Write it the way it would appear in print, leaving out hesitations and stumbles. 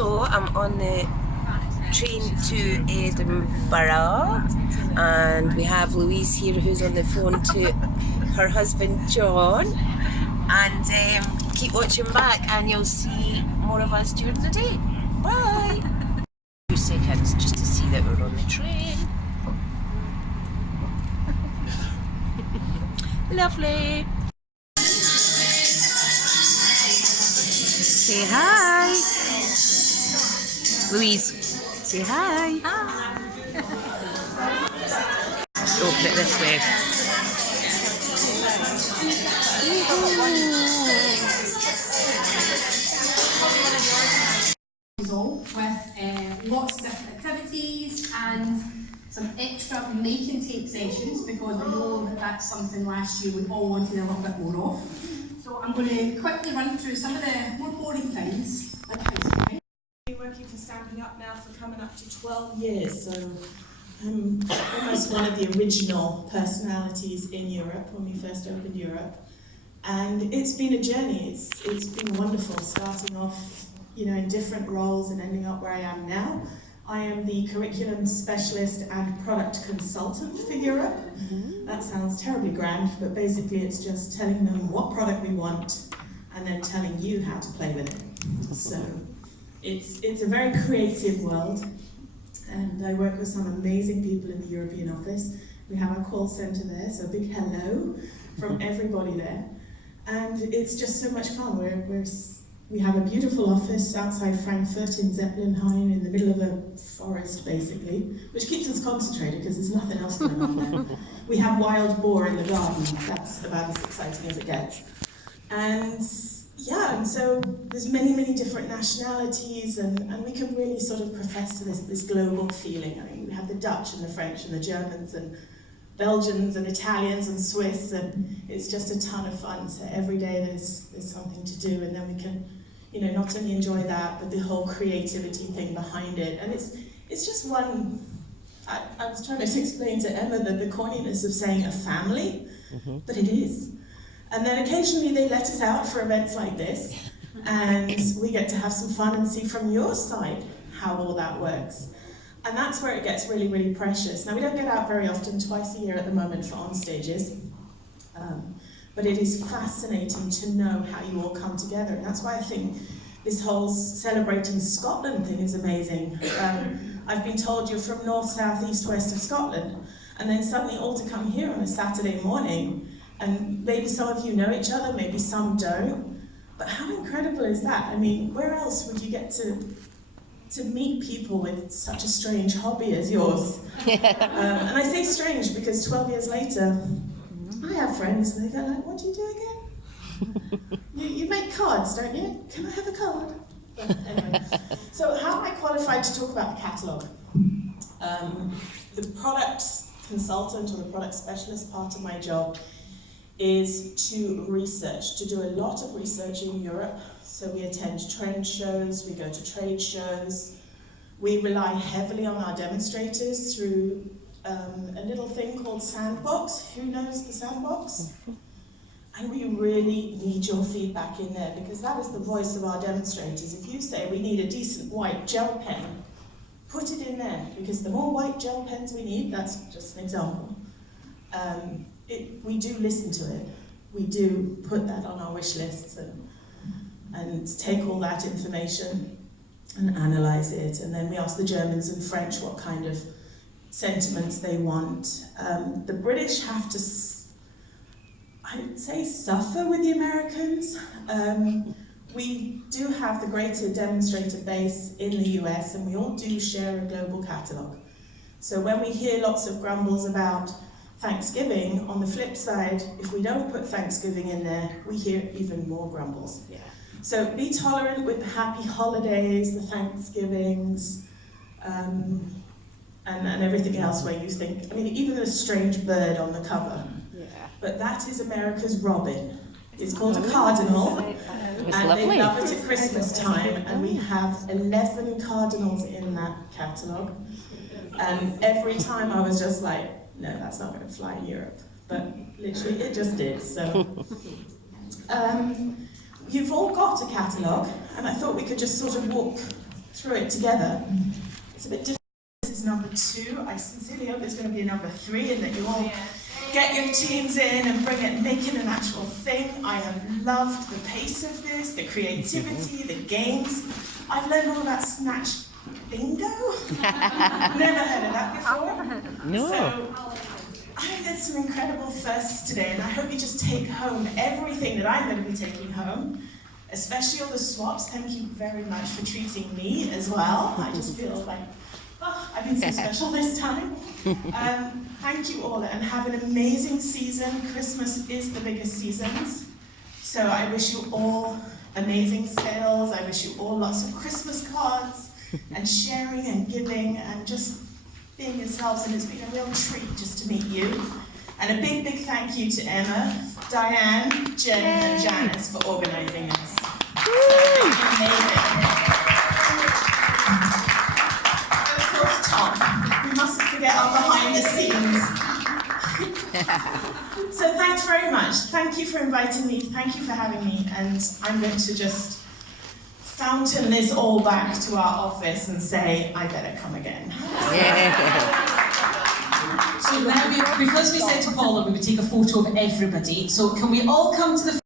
So I'm on the train to Edinburgh, and we have Louise here who's on the phone to her husband John, and keep watching back and you'll see more of us during the day. Bye! 2 seconds just to see that we're on the train. Lovely! Say hi! Louise, say hi! Hi! Open it this way. With lots of different activities and some extra make and take sessions, because we know that that's something last year we all wanted a little bit more of. So I'm going to quickly run through some of the more boring things, like housekeeping. I've been working for Stampin'Up now for coming up to 12 years, so I'm almost one of the original personalities in Europe when we first opened Europe. And it's been a journey. It's been wonderful, starting off, you know, in different roles and ending up where I am now. I am the curriculum specialist and product consultant for Europe. That sounds terribly grand, but basically it's just telling them what product we want and then telling you how to play with it. So it's a very creative world, and I work with some amazing people in the European office. We have our call centre there, so a big hello from everybody there. And it's just so much fun. We have a beautiful office outside Frankfurt in Zeppelinhain, in the middle of a forest, basically, which keeps us concentrated because there's nothing else going on there. We have wild boar in the garden. That's about as exciting as it gets. And yeah, and so there's many, many different nationalities, and we can really sort of profess to this global feeling. I mean, we have the Dutch and the French and the Germans and Belgians and Italians and Swiss, and it's just a ton of fun. So every day there's something to do, and then we can, you know, not only enjoy that, but the whole creativity thing behind it. And it's just one. I was trying to explain to Emma the corniness of saying a family, but it is. And then occasionally they let us out for events like this, and we get to have some fun and see from your side how all that works. And that's where it gets really, really precious. Now, we don't get out very often, twice a year at the moment for OnStages, but it is fascinating to know how you all come together. And that's why I think this whole celebrating Scotland thing is amazing. I've been told you're from north, south, east, west of Scotland, and then suddenly all to come here on a Saturday morning, and maybe some of you know each other, maybe some don't, but how incredible is that? I mean, where else would you get to meet people with such a strange hobby as yours? And I say strange because 12 years later, I have friends, and they go like, what do you do again? You make cards, don't you? Can I have a card? But anyway, so how am I qualified to talk about the catalogue? The product consultant or the product specialist part of my job is to research, to do a lot of research in Europe. So we attend trend shows, we go to trade shows, we rely heavily on our demonstrators through a little thing called Sandbox. Who knows the Sandbox? And we really need your feedback in there, because that is the voice of our demonstrators. If you say we need a decent white gel pen, put it in there, because the more white gel pens we need, that's just an example. We do listen to it. We do put that on our wish lists and take all that information and analyze it. And then we ask the Germans and French what kind of sentiments they want. The British have to, I would say, suffer with the Americans. We do have the greater demonstrator base in the US, and we all do share a global catalogue. So when we hear lots of grumbles about Thanksgiving, on the flip side, if we don't put Thanksgiving in there, we hear even more grumbles. Yeah. So be tolerant with the happy holidays, the Thanksgivings, and everything else where you think, I mean, even a strange bird on the cover. Yeah. But that is America's robin. It's called a cardinal, and they love it at Christmas time, and we have 11 cardinals in that catalogue. And every time I was just like, no, that's not going to fly in Europe. But literally, it just did. So, you've all got a catalogue, and I thought we could just sort of walk through it together. It's a bit different. This is number 2. I sincerely hope there's going to be a number 3 and that you all get your teams in and make it an actual thing. I have loved the pace of this, the creativity, the games. I've learned all about Snatch Bingo. Never heard of that before. No. So, I think there's some incredible firsts today, and I hope you just take home everything that I'm going to be taking home, especially all the swaps. Thank you very much for treating me as well. I just feel like, I've been so special this time. Thank you all, and have an amazing season. Christmas is the biggest seasons, so I wish you all amazing sales. I wish you all lots of Christmas cards, and sharing and giving, and just being yourselves, and it's been a real treat just to meet you. And a big, big thank you to Emma, Diane, Jen, and Janice for organising this. Amazing. And of course, Tom. We mustn't forget our behind the scenes. So thanks very much. Thank you for inviting me. Thank you for having me. And I'm going to just fountain this all back to our office and say, I better come again. So now, because we said to Paula we would take a photo of everybody, so can we all come to the